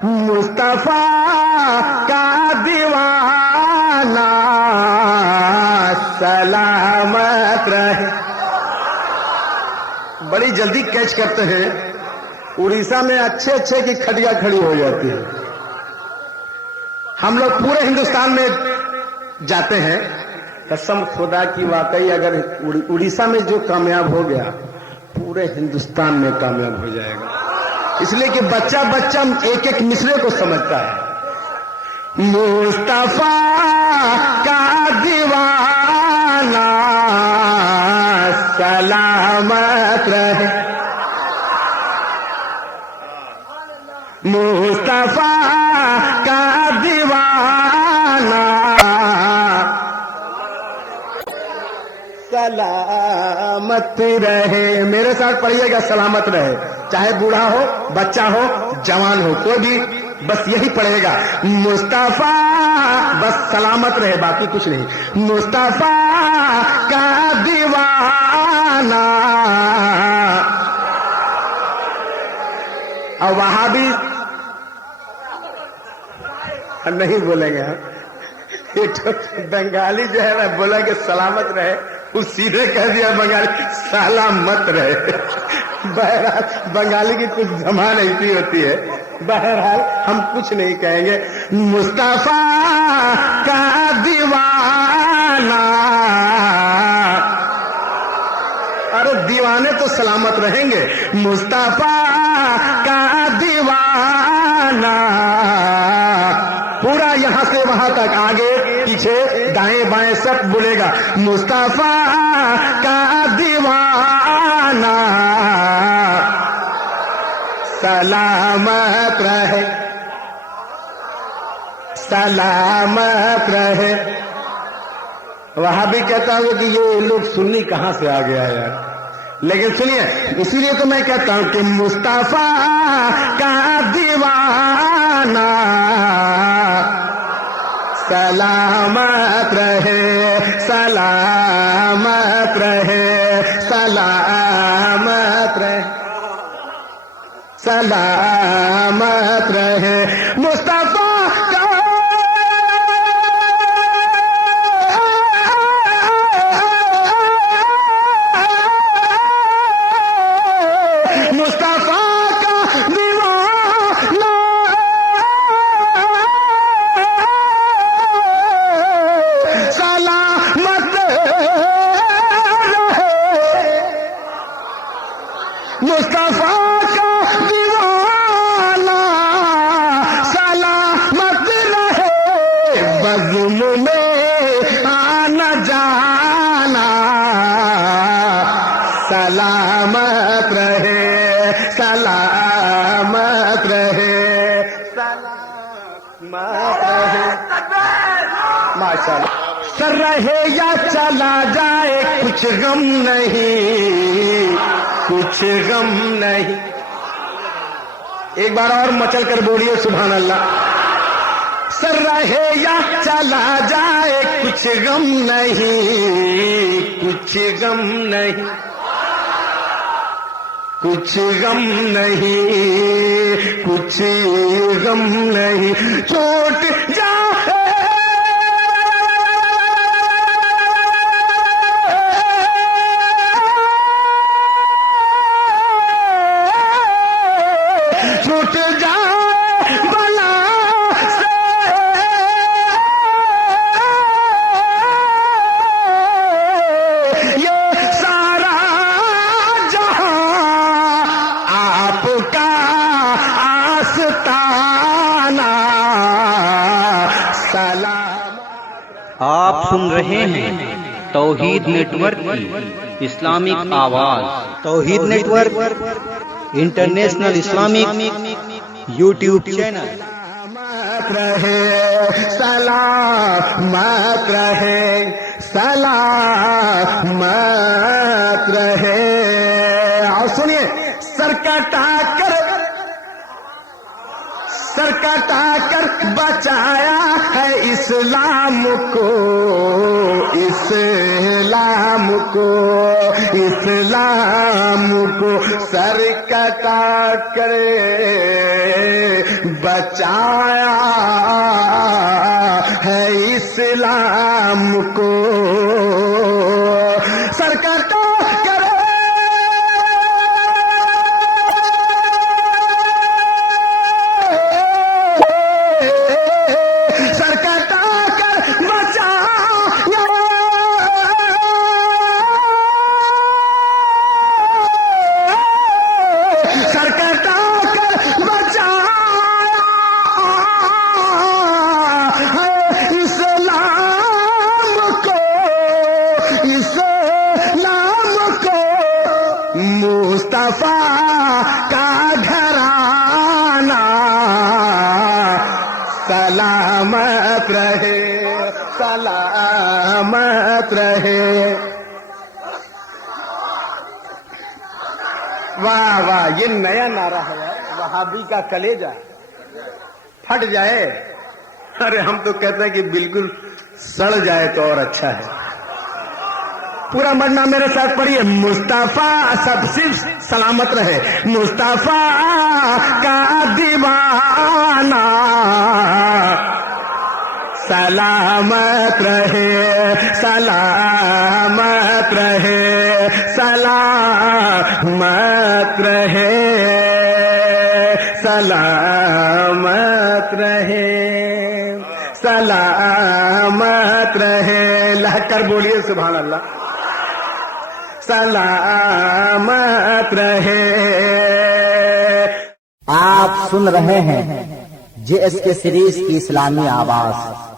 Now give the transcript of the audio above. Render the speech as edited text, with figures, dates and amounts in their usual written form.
मुस्तफा का दीवाना सलामत रहे। बड़ी जल्दी कैच करते हैं। उड़ीसा में अच्छे अच्छे की खटिया खड़ी हो जाती है। हम लोग पूरे हिंदुस्तान में जाते हैं। कसम खुदा की, वाकई अगर उड़ीसा में जो कामयाब हो गया पूरे हिंदुस्तान में कामयाब हो जाएगा। इसलिए कि बच्चा बच्चा एक एक मिसरे को समझता है। मुस्तफा का दीवाना सलामत रहे। मुस्तफा का दीवाना सलामत रहे। मेरे साथ पढ़िएगा, सलामत रहे। चाहे बूढ़ा हो, बच्चा हो, जवान हो, कोई भी बस यही पढ़ेगा, मुस्तफा बस सलामत रहे, बाकी कुछ नहीं। मुस्तफा का दीवाना। और वहां भी नहीं बोलेंगे। ये तो बंगाली जो है ना बोलेंगे सलामत रहे, वो सीधे कह दिया बंगाली सलामत रहे। बहरहाल बंगाली की कुछ जबान ऐसी होती है। बहरहाल हम कुछ नहीं कहेंगे। मुस्तफा का दीवाना। अरे दीवाने तो सलामत रहेंगे। मुस्तफा का दीवाना। पूरा यहां से वहां तक, आगे पीछे दाएं बाएं सब बोलेगा, मुस्तफा का दीवाना सलामत रहे, सलामत रहे। वहां भी कहता हूं कि ये लोग सुन्नी कहां से आ गया यार, लेकिन सुनिए, इसीलिए तो मैं कहता हूं कि मुस्तफा का दीवाना सलामत रहे, सलामत रहे, सलामत रहे, सलामत रहे। मुस्तफा का मुस्तफा का दीवाना सलामत रहे। मुस्तफा का दीवाना सलामत रहे। बज़्म में आना जाना सलामत रहे, सलामत रहे, सलामत रहे। माशाअल्लाह। सर रहे या चला जाए कुछ गम नहीं, कुछ गम नहीं। एक बार और मचल कर बोलिए सुभान अल्लाह। सर रहे या चला जाए कुछ गम नहीं, कुछ गम नहीं, कुछ गम नहीं, कुछ गम नहीं। चोट जाए छूट जाए बला से, ये सारा जहां आपका आस्ताना सलाम। आप सुन रहे हैं तौहीद नेटवर्क की इस्लामिक आवाज। Tauheed network international Islamic YouTube channel. सलामत रहे, सलामत रहे, सलामत रहे। और सुनिए, सर कटा कर बचाया है इस्लाम को, इस्लाम को, इस्लाम को। सर कटा कर بچایا ہے اسلام کو سرکٹا کرے سرکٹا کر بچایا سرکٹا کر بچایا ہے اسلام کو اسلام کو مصطفیٰ کا گھرانہ سلامت رہے سلامت رہے واہ واہ یہ نیا نعرہ ہے یار وہابی کا کلیجہ پھٹ جائے ارے ہم تو کہتے ہیں کہ بالکل سڑ جائے تو اور اچھا ہے پورا مرنا میرے ساتھ پڑھیے مصطفیٰ سب صرف سلامت رہے مصطفیٰ کا دیوانہ سلامت رہے سلامت رہے سلامت رہے سلامت رہے سلامت رہے لہک کر بولیے سبحان اللہ سلامت رہے آپ سن رہے ہیں جے ایس کے سیریز کی اسلامی آواز